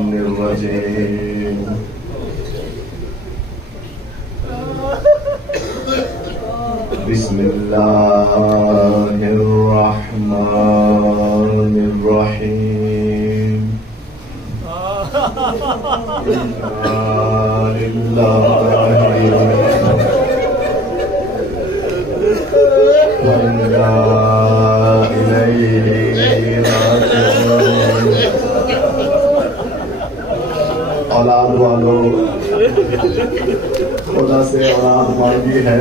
الشیطان الرجیم بسم اللہ الرحمن الرحیم اولاد والوں، خدا سے اولاد مانگی ہے،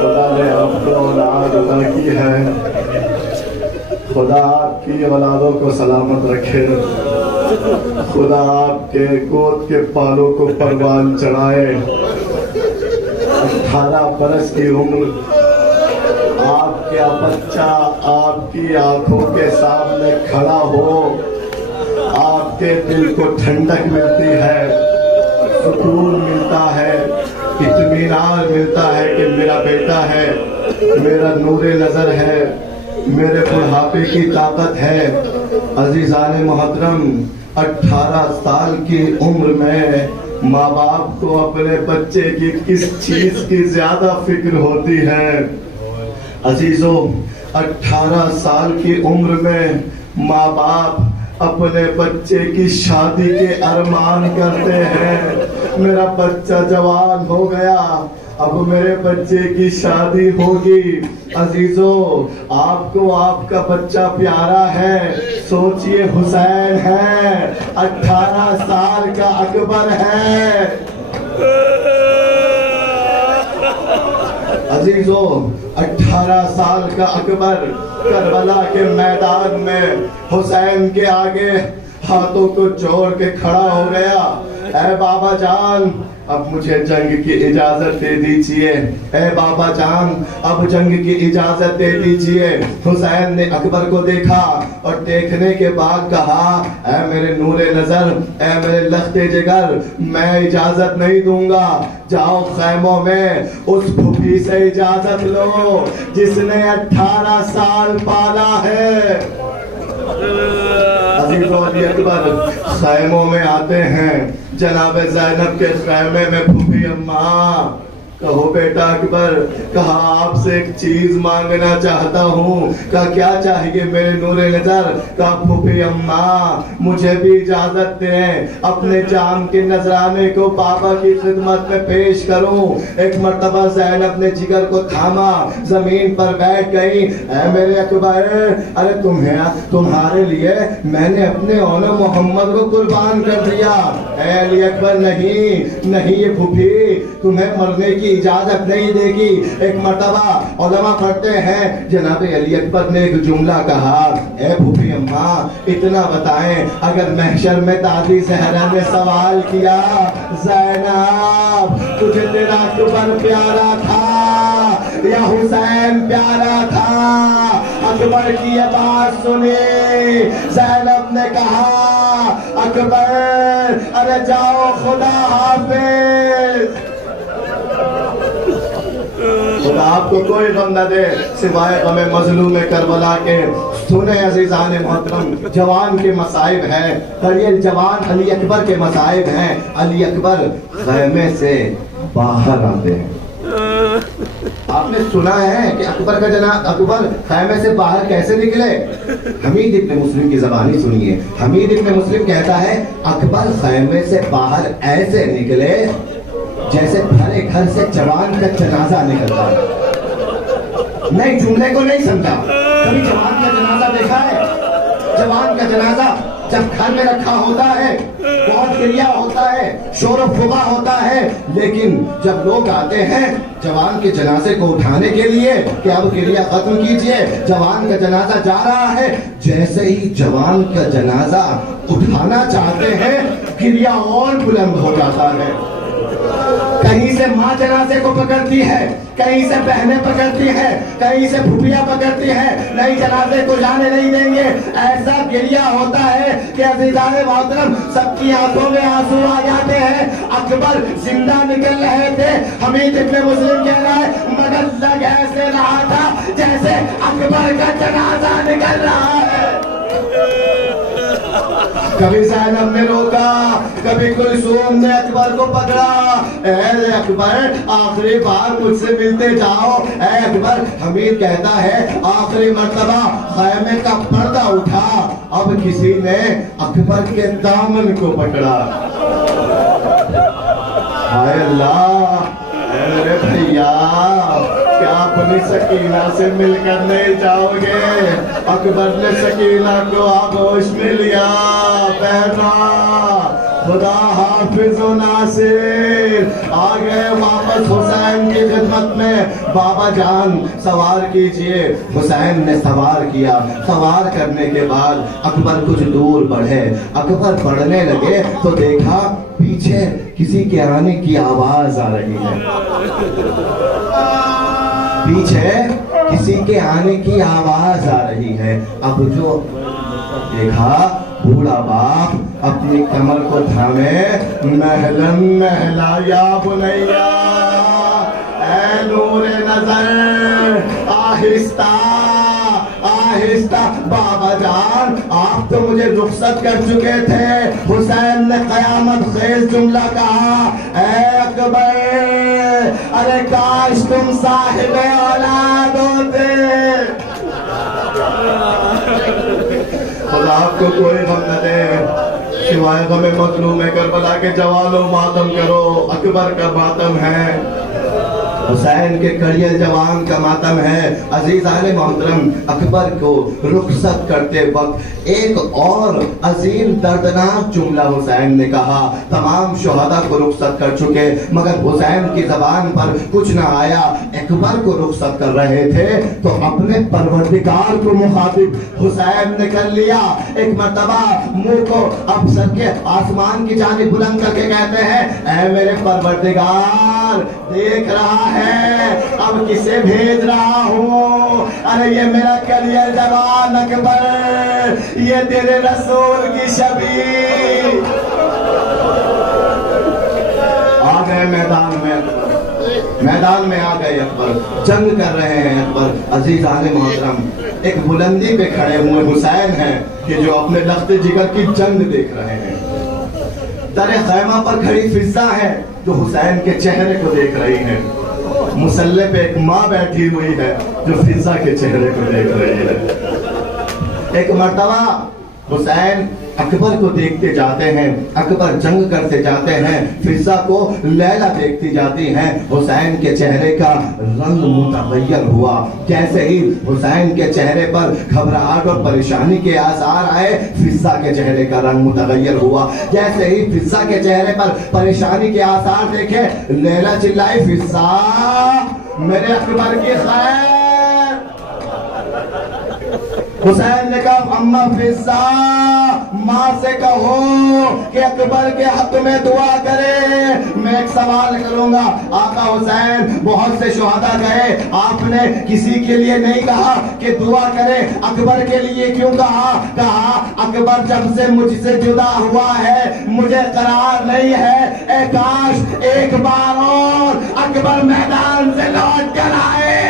خدا نے آپ کو اولاد عطا کی ہے۔ خدا آپ کی اولادوں کو سلامت رکھے، خدا آپ کے گود کے بالوں کو پروان چڑھائے۔ 18 برس کی عمر، آپ کا بچہ آپ کی آنکھوں کے سامنے کھڑا ہو، آپ کے دل کو ٹھنڈک ملتی ہے، سکون ملتا ہے، اطمینان ملتا ہے کہ میرا بیٹا ہے، میرا نور نظر ہے، میرے بڑھاپے کی طاقت ہے۔ عزیزان محترم، 18 سال کی عمر میں ماں باپ کو اپنے بچے کی کس چیز کی زیادہ فکر ہوتی ہے؟ عزیزوں، 18 سال کی عمر میں ماں باپ اپنے بچے کی شادی کے ارمان کرتے ہیں۔ میرا بچہ جوان ہو گیا، اب میرے بچے کی شادی ہوگی۔ عزیزوں، آپ کو آپ کا بچہ پیارا ہے، سوچئے حسین ہے، 18 سال کا اکبر ہے۔ عزیزوں، 18 سال کا اکبر کربلا کے میدان میں حسین کے آگے ہاتھوں کو جوڑ کے کھڑا ہو گیا۔ اے بابا جان، اب مجھے جنگ کی اجازت دے دیجئے، اے بابا جان اب جنگ کی اجازت دے دیجئے۔ حسین نے اکبر کو دیکھا اور دیکھنے کے بعد کہا، اے میرے نور نظر، اے میرے لخت جگر، میں اجازت نہیں دوں گا، جاؤ خیموں میں اس پھوپھی سے اجازت لو جس نے 18 سال پالا ہے۔ عزیزوں، علی اکبر خیموں میں آتے ہیں، جناب زینب کے خیمے میں پھوپھی اماں، کہو بیٹا اکبر، کہا آپ سے ایک چیز مانگنا چاہتا ہوں۔ کہا کیا چاہیے میرے نور نظر؟ کہا پھوپھی اماں، مجھے بھی اجازت دیں اپنے جام کے نذرانے کو بابا کی خدمت میں پیش کروں۔ ایک مرتبہ زینب نے جگر کو تھاما، زمین پر بیٹھ گئی۔ اے میرے اکبر، ارے تمہارے لیے میں نے اپنے اون محمد کو قربان کر دیا۔ اے علی اکبر، نہیں یہ پھوپھی تمہیں مرنے کی اجازت نہیں دے گی۔ ایک مرتبہ علماء پڑھتے ہیں، جناب علی اکبر نے ایک جملہ کہا، اے پھوپھی اماں اتنا بتائیں، اگر محشر میں دادی زہرا نے سوال کیا، زینب تجھے تیرا اکبر پیارا تھا یا حسین پیارا تھا؟ اکبر کی یہ بات سنی، زینب نے کہا، اکبر ارے جاؤ خدا حافظ، خدا آپ کو کوئی غم نہ دے سوائے غم مظلوم کربلا کے۔ سنیں عزیزان محترم، جوان کے مصائب ہیں، پر یہ جوان علی اکبر کے مصائب ہیں۔ علی اکبر خیمے سے باہر آتے ہیں۔ آپ نے سنا ہے کہ اکبر خیمے سے باہر کیسے نکلے؟ حمید ابن مسلم کی زبانی سنیے۔ حمید ابن مسلم کہتا ہے، اکبر خیمے سے باہر ایسے نکلے جیسے بھرے گھر سے جوان کا جنازہ نکلتا ہے۔ نہیں، جملے کو نہیں سمجھا۔ کبھی جوان کا جنازہ دیکھا ہے؟ جوان کا جنازہ جب گھر میں رکھا ہوتا ہے بہت کریا ہوتا ہے، شور و فبا ہوتا ہے، لیکن جب لوگ آتے ہیں جوان کے جنازے کو اٹھانے کے لیے کہ اب کریا ختم کیجئے، جوان کا جنازہ جا رہا ہے، جیسے ہی جوان کا جنازہ اٹھانا چاہتے ہیں کریا اور بلند ہو جاتا ہے۔ کہیں سے ماں جنازے کو پکڑتی ہے، کہیں سے بہنیں پکڑتی ہیں، کہیں سے پھوپھیاں پکڑتی ہیں، نہیں جنازے کو جانے نہیں دیں گے۔ ایسا گریہ ہوتا ہے کہ عزیزان محترم سب کی آنکھوں میں آنسو آ جاتے ہیں۔ اکبر زندہ نکل رہے تھے، حمید ابن مسلم کہہ رہا ہے، مگر لگ ایسے رہا تھا جیسے اکبر کا جنازہ نکل رہا ہے۔ کبھی زینب نے روکا، کبھی کلثوم نے اکبر کو پکڑا، اے اکبر آخری بار مجھ سے ملتے جاؤ، اے اکبر۔ حمید کہتا ہے آخری مرتبہ خیمے کا پردہ اٹھا، اب کسی نے اکبر کے دامن کو پکڑا۔ ہائے اللہ، اے میرے بھیا کیا اپنی سکینہ سے مل کر نہیں جاؤ گے؟ اکبر نے سکینہ کو آغوش میں لیا، بہنا خدا حافظ و ناصر۔ آ گئے واپس حسین کی خدمت میں، بابا جان سوار کیجئے۔ حسین نے سوار کیا، سوار کرنے کے بعد اکبر کچھ دور بڑھے، اکبر بڑھنے لگے تو دیکھا پیچھے کسی کے آنے کی آواز آ رہی ہے، پیچھے کسی کے آنے کی آواز آ رہی ہے۔ اب جو دیکھا بوڑھا باپ اپنی کمر کو تھامے، محلن محلا یا بنیا، اے نور نظر آہستہ آہستہ۔ بابا جان آپ تو مجھے رخصت کر چکے تھے۔ حسین نے قیامت خیز جملہ کہا، اے اکبر ارے کاش تم صاحب اولاد ہوتے۔ خدا آپ کو کوئی غم نہ دے سوائے غم مظلوم کربلا کے جوانوں، ماتم کرو، اکبر کا ماتم ہے، حسین کے کڑیے جوان کا ماتم ہے۔ عزیزان محترم، اکبر کو رخصت کرتے وقت ایک اور عظیم دردناک جملہ حسین نے کہا۔ تمام شہداء کو رخصت کر چکے مگر حسین کی زبان پر کچھ نہ آیا۔ اکبر کو رخصت کر رہے تھے تو اپنے پروردگار کو مخاطب حسین نے کر لیا۔ ایک مرتبہ منہ کو اب سر کے آسمان کی جانب بلند کر کے کہتے ہیں، اے میرے پروردگار دیکھ رہا ہے اب کسے بھیج رہا ہوں، ارے یہ میرا کلیہ جوان اکبر، یہ تیرے رسول کی شبیہ۔ آ گئے میدان میں آ گئے اکبر، جنگ کر رہے ہیں اکبر۔ عزیزان محترم، ایک بلندی پہ کھڑے ہوئے حسین ہیں کہ جو اپنے لخت جگر کی جنگ دیکھ رہے ہیں۔ در خیمہ پر کھڑی فضا ہے جو حسین کے چہرے کو دیکھ رہی ہے۔ مسلح پہ ایک ماں بیٹھی ہوئی ہے جو فضا کے چہرے کو دیکھ رہی ہے۔ ایک مرتبہ حسین اکبر کو دیکھتے جاتے ہیں، اکبر جنگ کرتے جاتے ہیں، فضا کو لیلا دیکھتی جاتی ہیں۔ حسین کے چہرے کا رنگ متغیر ہوا، جیسے ہی حسین کے چہرے پر گھبراہٹ اور پریشانی کے آثار آئے، فضا کے چہرے کا رنگ متغیر ہوا۔ جیسے ہی فضا کے چہرے پر پریشانی کے آثار دیکھے، لیلا چلائی، فضا میرے اکبر کی خیر۔ حسین نے کہا، اماں فضا ماں سے کہو کہ اکبر کے حق میں دعا کرے۔ میں ایک سوال کروں گا، آقا حسین بہت سے شہداء گئے، آپ نے کسی کے لیے نہیں کہا کہ دعا کرے، اکبر کے لیے کیوں کہا؟ کہا اکبر جب سے مجھ سے جدا ہوا ہے مجھے قرار نہیں ہے، اے کاش ایک بار اور اکبر میدان سے لوٹ کر آئے،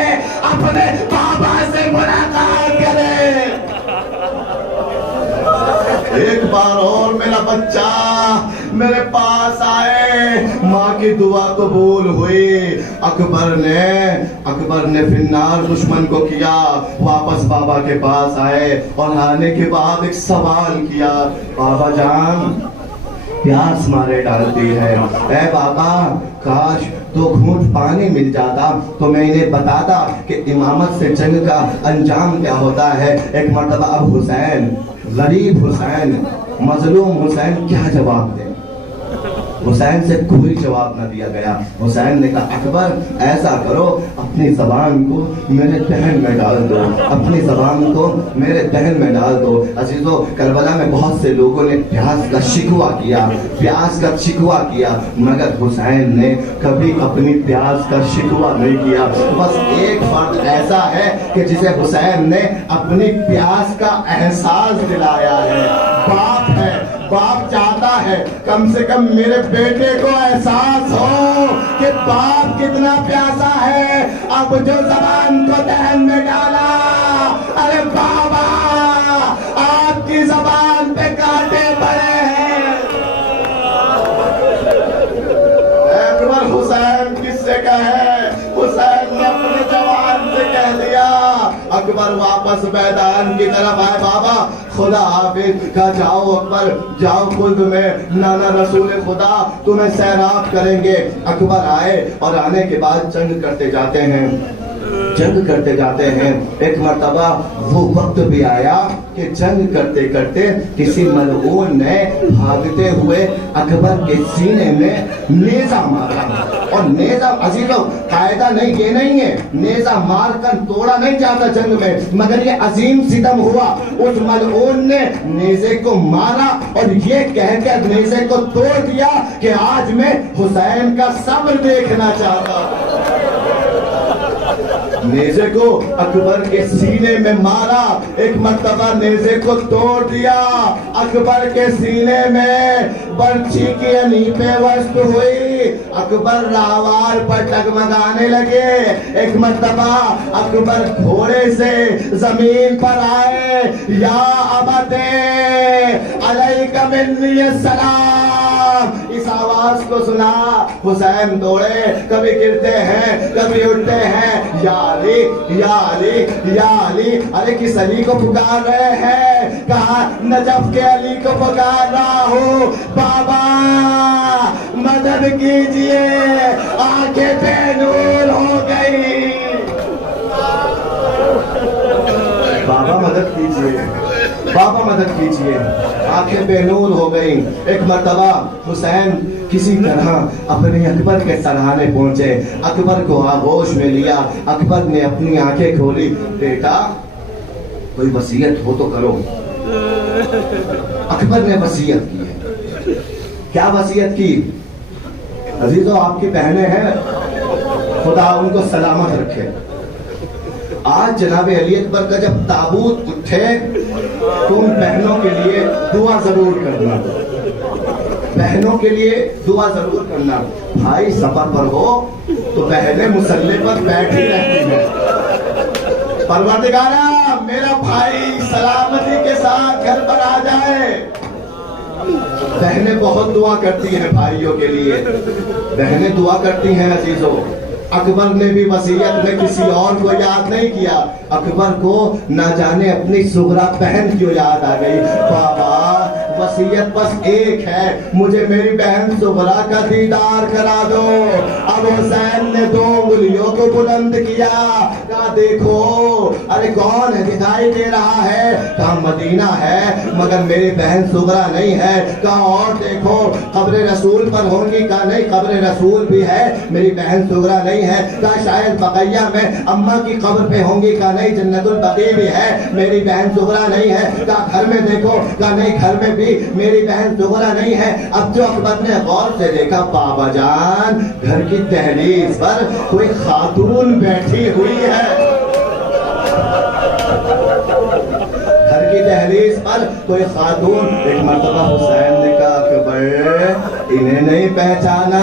اپنے بابا سے ملاقات کرے، ایک بار اور میرا بچہ میرے پاس آئے۔ ماں کی دعا قبول ہوئی۔ اکبر نے فنار دشمن کو کیا، واپس بابا کے پاس آئے اور آنے کے بعد ایک سوال کیا، بابا جان پیاس مارے ڈالتی ہے، اے بابا کاش تو گھونٹ پانی مل جاتا تو میں انہیں بتاتا کہ امامت سے جنگ کا انجام کیا ہوتا ہے۔ ایک مرتبہ اب حسین، غریب حسین، مظلوم حسین کیا جواب دے؟ حسین سے کوئی جواب نہ دیا گیا۔ حسین نے کہا اکبر ایسا کرو، اپنی زبان کو میرے دہن میں ڈال دو، اپنی زبان کو میرے دہن میں ڈال دو۔ عزیزو، کربلا میں بہت سے لوگوں نے پیاس کا شکوہ کیا مگر حسین نے کبھی اپنی پیاس کا شکوہ نہیں کیا۔ بس ایک فرد ایسا ہے کہ جسے حسین نے اپنی پیاس کا احساس دلایا ہے، باپ ہے۔ باپ چاہتا ہے کم سے کم میرے بیٹے کو احساس ہو کہ باپ کتنا پیاسا ہے۔ اب جو زبان کو دہن میں ڈالا، ارے بابا آپ کی زبان پہ کانٹے پڑے، عباس میدان کی طرف آئے، بابا خدا حافظ، کہا جاؤ اکبر جاؤ، خود میں نانا رسول خدا تمہیں سیراب کریں گے۔ اکبر آئے اور آنے کے بعد جنگ کرتے جاتے ہیں، جنگ کرتے جاتے ہیں۔ ایک مرتبہ وہ وقت بھی آیا کہ جنگ کرتے کرتے کسی ملعون نے بھاگتے ہوئے اکبر کے سینے میں نیزہ مارا، اور نیزہ عزیزوں قاعدہ نہیں، یہ نہیں ہے نیزہ مار کر توڑا نہیں جاتا جنگ میں، مگر یہ عظیم ستم ہوا۔ اس ملعون نے نیزے کو مارا اور یہ کہہ کے نیزے کو توڑ دیا کہ آج میں حسین کا صبر دیکھنا چاہتا ہوں۔ نیزے کو اکبر کے سینے میں مارا، ایک مرتبہ نیزے کو توڑ دیا، اکبر کے سینے میں برچھی کی انیپیں وسط ہوئی، اکبر راہوار پر ٹگمگانے لگے۔ ایک مرتبہ اکبر گھوڑے سے زمین پر آئے، یا ابتے علیک منی السلام، اس آواز کو سنا حسین دوڑے، کبھی گرتے ہیں کبھی اٹھتے ہیں، یا علی یا علی یا علی، ارے کس علی کو پکار رہے ہیں؟ کہا نجف کے علی کو پکار رہا ہوں۔ بابا مدد کیجئے، آنکھیں بے نور ہو گئی، بابا مدد کیجئے، بابا مدد کیجئے، آنکھیں بے نور ہو گئی۔ ایک مرتبہ حسین کسی طرح اپنے اکبر کے سرحانے پہنچے، اکبر کو آغوش میں لیا، اکبر نے اپنی آنکھیں کھولی، بیٹا کوئی وصیت ہو تو کرو۔ اکبر نے وصیت کی ہے، کیا وصیت کی؟ عزیزو آپ کی بہنیں ہیں، خدا ان کو سلامت رکھے۔ آج جناب علی اکبر کا جب تابوت اٹھے تو ان بہنوں کے لیے دعا ضرور کرنا، بہنوں کے لیے دعا ضرور کرنا۔ بھائی سفر پر ہو تو بہنیں مصلی پر بیٹھی رہتی ہیں، پروردگارا میرا بھائی سلامتی کے ساتھ گھر پر آ جائے۔ بہنیں بہت دعا کرتی ہیں بھائیوں کے لیے، بہنیں دعا کرتی ہیں عزیزوں۔ اکبر نے بھی وصیت میں کسی اور کو یاد نہیں کیا، اکبر کو نہ جانے اپنی صغرا بہن کیوں یاد آ گئی۔ بابا وصیت بس ایک ہے، مجھے میری بہن صغرا کا دیدار کرا دو۔ اب حسین نے 2 انگلیوں کو بلند کیا، کہا دیکھو، ارے کون ہے دکھائی دے رہا ہے؟ کہا مدینہ ہے مگر میری بہن صغرا نہیں ہے۔ کہا اور دیکھو، قبر رسول پر ہوں گی؟ کہا نہیں، قبر رسول بھی ہے میری بہن صغرا نہیں ہے۔ کہا شاید بقیہ میں اماں کی قبر پہ ہوں گی؟ کہا نہیں، جنت البقیع بھی ہے میری بہن صغرا نہیں ہے۔ کہا گھر میں دیکھو؟ کہا نہیں، گھر میں بھی میری بہن صغرا نہیں ہے۔ اب جو اکبر نے غور سے دیکھا، بابا جان گھر کی دہلیز پر کوئی خاتون بیٹھی ہوئی ہے، گھر کی دہلیز پر کوئی خاتون۔ ایک مرتبہ حسین نے کہا اکبر انہیں نہیں پہچانا،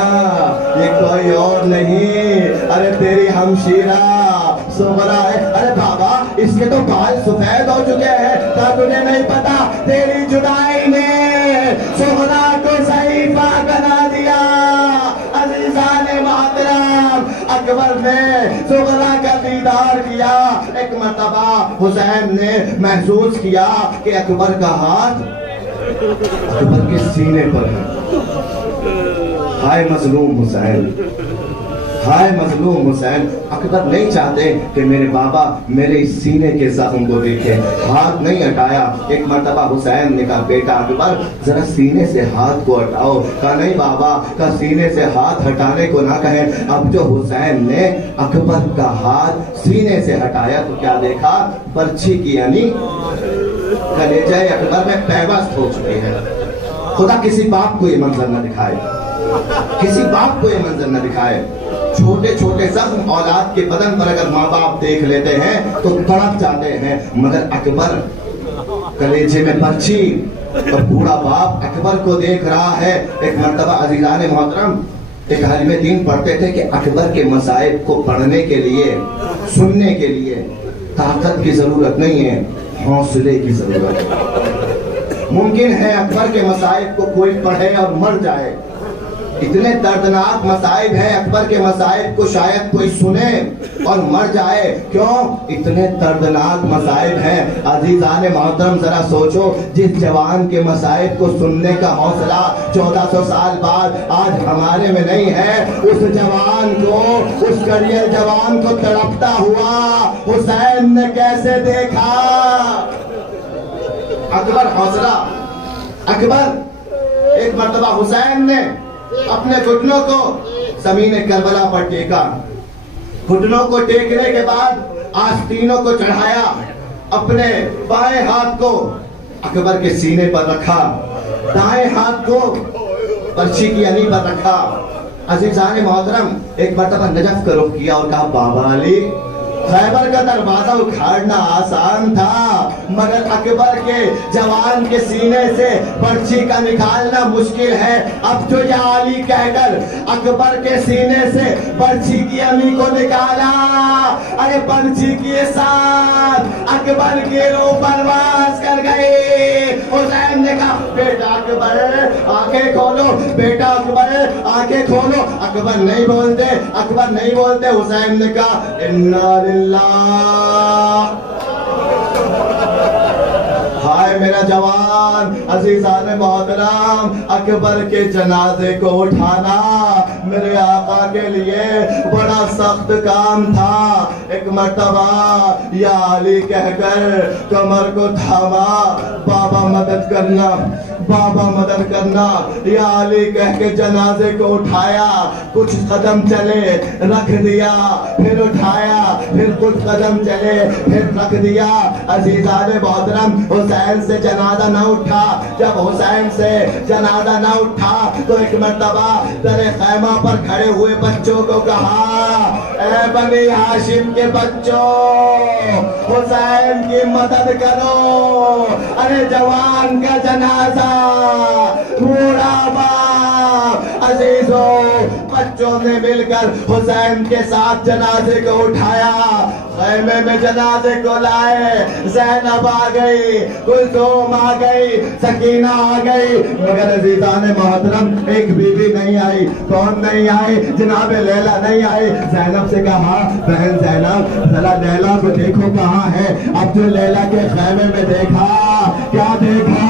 یہ کوئی اور نہیں، ارے تیری ہمشیرہ صغرا ہے۔ ارے بابا اس کے تو بال سفید ہو چکے ہیں، کیا تجھے نہیں پتا تیری جدائی نے صغرا کو ضعیفہ بنا دیا؟ عزیزان محترم، اکبر نے صغرا کا دیدار کیا۔ ایک مرتبہ حسین نے محسوس کیا کہ اکبر کا ہاتھ اکبر کے سینے پر ہے۔ ہائے مظلوم حسین، ہائے مظلوم حسین۔ اکبر نہیں چاہتے کہ میرے بابا میرے سینے کے زخم کو دیکھے، ہاتھ نہیں ہٹایا۔ ایک مرتبہ حسین نے کہا بیٹا اکبر ذرا سینے سے ہاتھ کو ہٹاؤ۔ کہا نہیں بابا، کہا سینے سے ہاتھ ہٹانے کو نہ کہیں۔ اب جو حسین نے اکبر کا ہاتھ سینے سے ہٹایا تو کیا دیکھا؟ برچھی کی یعنی کلیجہ اکبر میں پیوست ہو چکی ہے۔ خدا کسی باپ کو یہ منظر نہ دکھائے، کسی باپ کو یہ منظر نہ دکھائے۔ چھوٹے چھوٹے زخم اولاد کے بدن پر اگر ماں باپ دیکھ لیتے ہیں تو تڑپ جاتے ہیں، مگر اکبر کلیجے میں برچھی اور بوڑھا باپ اکبر کو دیکھ رہا ہے۔ ایک مرتبہ عزیزان محترم ایک عالم دین پڑھتے تھے کہ اکبر کے مصائب کو پڑھنے کے لیے، سننے کے لیے طاقت کی ضرورت نہیں ہے، حوصلے کی ضرورت ہے۔ ممکن ہے اکبر کے مصائب کو کوئی پڑھے اور مر جائے، اتنے دردناک مصائب ہیں، اکبر کے مصائب کو شاید کوئی سنے اور مر جائے، کیوں؟ اتنے دردناک مصائب ہیں۔ عزیزان محترم ذرا سوچو، جس جوان کے مصائب کو سننے کا حوصلہ 1400 سال بعد آج ہمارے میں نہیں ہے، اس جوان کو، اس کریل جوان کو تڑپتا ہوا حسین نے کیسے دیکھا؟ اکبر حوصلہ، اکبر ایک مرتبہ حسین نے اپنے گھٹنوں کو زمین کربلا پر ٹیکا، گھٹنوں کو ٹیکنے کے بعد آستینوں کو چڑھایا، اپنے بائیں ہاتھ کو اکبر کے سینے پر رکھا، دائیں ہاتھ کو پرچھی کی علی پر رکھا۔ عزیزان محترم ایک مرتبہ نجف کا رخ کیا اور کہا بابا علی، خیبر کا دروازہ اکھاڑنا آسان تھا، مگر اکبر کے جوان کے سینے سے پرچھی کا نکالنا مشکل ہے۔ اب جو یا علی کہہ کر اکبر کے سینے سے پرچھی کی علی کو نکالا، ارے پرچھی کے ساتھ اکبر کی روح پرواز کر گئی۔ حسین نے کہا بیٹا اکبر آنکھیں کھولو، بیٹا اکبر آنکھیں کھولو۔ اکبر نہیں بولتے، اکبر نہیں بولتے۔ حسین نے کہا انا اللہ، ہائے میرا جوان۔ عزیزان محترم اکبر کے جنازے کو اٹھانا میرے آقا کے لیے بڑا سخت کام تھا۔ ایک مرتبہ یا علی کہہ کر کمر کو تھاما، بابا مدد کرنا، بابا مدد کرنا۔ یا علی کہہ کے جنازے کو اٹھایا، کچھ قدم چلے رکھ دیا، پھر اٹھایا، پھر کچھ قدم چلے پھر رکھ دیا۔ عزیزان محترم حسین سے جنازہ نہ اٹھا۔ جب حسین سے جنازہ نہ اٹھا تو ایک مرتبہ در خیمہ پر کھڑے ہوئے بچوں کو کہا اے بنی ہاشم کے بچوں، حسین کی مدد کرو، ارے جوان کا جنازہ بوڑھا باپ۔ عزیزوں بچوں نے مل کر حسین کے ساتھ جنازے کو اٹھایا، خیمے میں جنازے کو لائے۔ زینب آ گئی، کلثوم آ گئی، سکینہ آ گئی، مگر عزیزان محترم ایک بی بی نہیں آئی۔ کون نہیں آئی؟ جناب لیلا نہیں آئی۔ زینب سے کہا بہن زینب ذرا لیلا کو دیکھو کہاں ہے۔ اب جو لیلا کے خیمے میں دیکھا، کیا دیکھا؟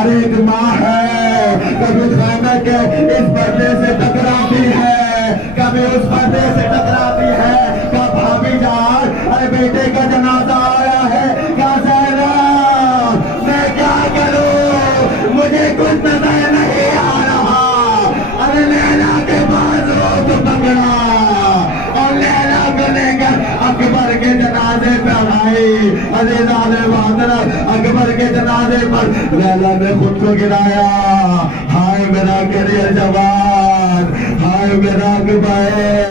ارے ایک ماں ہے، کبھی خیمے کے اس پردے سے ٹکراتی ہے، کبھی اس پردے سے ٹکراتی ہے۔ کہا بھابی جان ارے بیٹے کا جنازہ آیا ہے۔ کہا زینب میں کیا کروں، مجھے کچھ نظر نہیں آ رہا۔ ارے لیلا کے بازو کو پکڑا اور لیلا کو لے کر اکبر کے جنازے پہ آئی۔ عزیزان محترم اکبر کے جنازے پر لیلا نے خود کو گرایا۔ ہائے میرا کریل جوان، ہائے میرا اکبر۔